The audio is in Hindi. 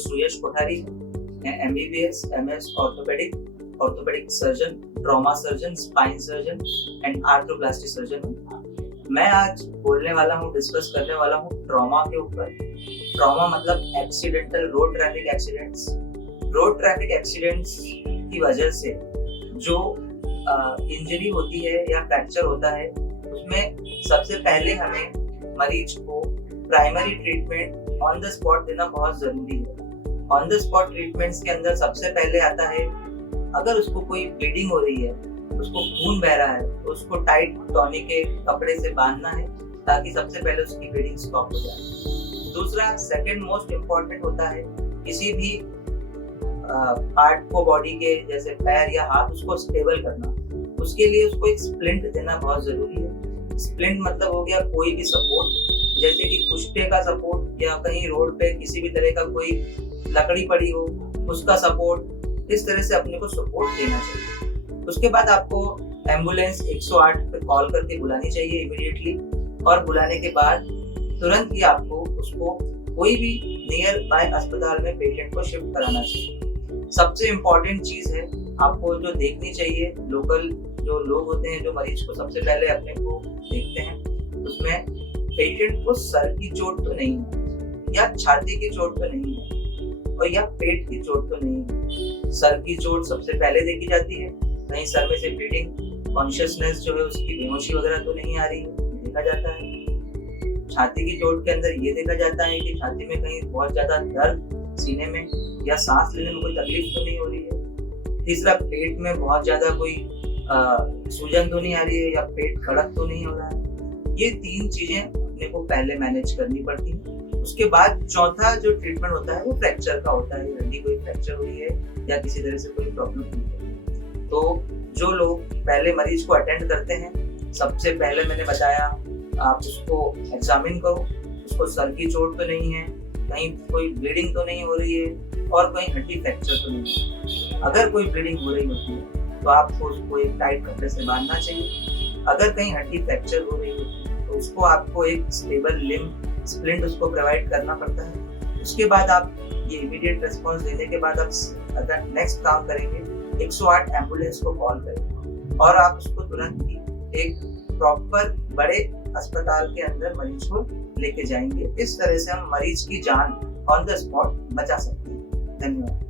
सुयश कोठारी है, MBBS, MS orthopaedic surgeon, trauma surgeon, spine surgeon and arthroplasty surgeon हूँ। मैं आज बोलने वाला हूँ, डिस्कस करने वाला हूँ ट्रॉमा के ऊपर। ट्रॉमा मतलब accidental road traffic accidents. Road traffic accidents की वजह से जो इंजरी होती है या फ्रैक्चर होता है, उसमें सबसे पहले हमें मरीज को primary treatment on the spot देना बहुत जरूरी है। ऑन द स्पॉट ट्रीटमेंट्स के अंदर सबसे पहले आता है, अगर उसको कोई ब्लीडिंग हो रही है, उसको खून बह रहा है, तो उसको टाइट टॉनिक के कपड़े से बांधना है ताकि सबसे पहले उसकी ब्लीडिंग स्टॉप हो जाए। दूसरा, सेकंड मोस्ट इम्पोर्टेंट होता है, किसी भी पार्ट को बॉडी के जैसे पैर या हाथ, उसको स्टेबल करना। उसके लिए उसको एक स्प्लिंट देना बहुत जरूरी है। स्प्लिंट मतलब हो गया कोई भी सपोर्ट, जैसे कि कुश्ते का सपोर्ट या कहीं रोड पे किसी भी तरह का कोई लकड़ी पड़ी हो उसका सपोर्ट। इस तरह से अपने को सपोर्ट देना चाहिए। उसके बाद आपको एम्बुलेंस 108 पे कॉल करके बुलानी चाहिए इमीडिएटली, और बुलाने के बाद तुरंत ही आपको उसको कोई भी नियर बाय अस्पताल में पेशेंट को शिफ्ट कराना चाहिए। सबसे इम्पोर्टेंट चीज है, आपको जो देखनी चाहिए, लोकल जो लोग होते हैं जो मरीज को सबसे पहले अपने को देखते हैं, उसमें पेशेंट को सर की चोट तो नहीं है, या छाती की चोट तो नहीं है, और या पेट की चोट तो नहीं है। सर की चोट सबसे पहले देखी जाती है, कहीं सर में से ब्लीडिंग, कॉन्शियसनेस जो है उसकी बेहोशी वगैरह तो नहीं आ रही है, देखा जाता है। छाती की चोट के अंदर ये देखा जाता है कि छाती में कहीं बहुत ज्यादा दर्द, सीने में या सांस लेने में कोई तकलीफ तो नहीं हो रही है। तीसरा, पेट में बहुत ज्यादा कोई सूजन तो नहीं आ रही है, या पेट कड़क तो नहीं हो रहा है। ये तीन चीजें अपने को पहले मैनेज करनी पड़ती है। उसके बाद चौथा जो ट्रीटमेंट होता है वो फ्रैक्चर का होता है। हड्डी कोई फ्रैक्चर हुई है या किसी तरह से कोई प्रॉब्लम हुई है, तो जो लोग पहले मरीज को अटेंड करते हैं, सबसे पहले मैंने बताया, आप उसको एग्जामिन करो, उसको सर की चोट तो नहीं है, कहीं कोई ब्लीडिंग तो नहीं हो रही है, और कहीं हड्डी फ्रैक्चर तो नहीं है। अगर कोई ब्लीडिंग हो रही होती है तो आपको उसको एक टाइट कपड़े से बांधना चाहिए। अगर कहीं हड्डी फ्रैक्चर हो रही होती है तो उसको आपको एक स्टेबल लिम्ब स्प्लिंट उसको प्रोवाइड करना पड़ता है। उसके बाद आप ये इमीडिएट रिस्पॉन्स देने के बाद आप अगर नेक्स्ट काम करेंगे, 108 एम्बुलेंस को कॉल करेंगे, और आप उसको तुरंत ही एक प्रॉपर बड़े अस्पताल के अंदर मरीज को लेके जाएंगे। इस तरह से हम मरीज की जान ऑन द स्पॉट बचा सकते हैं। धन्यवाद।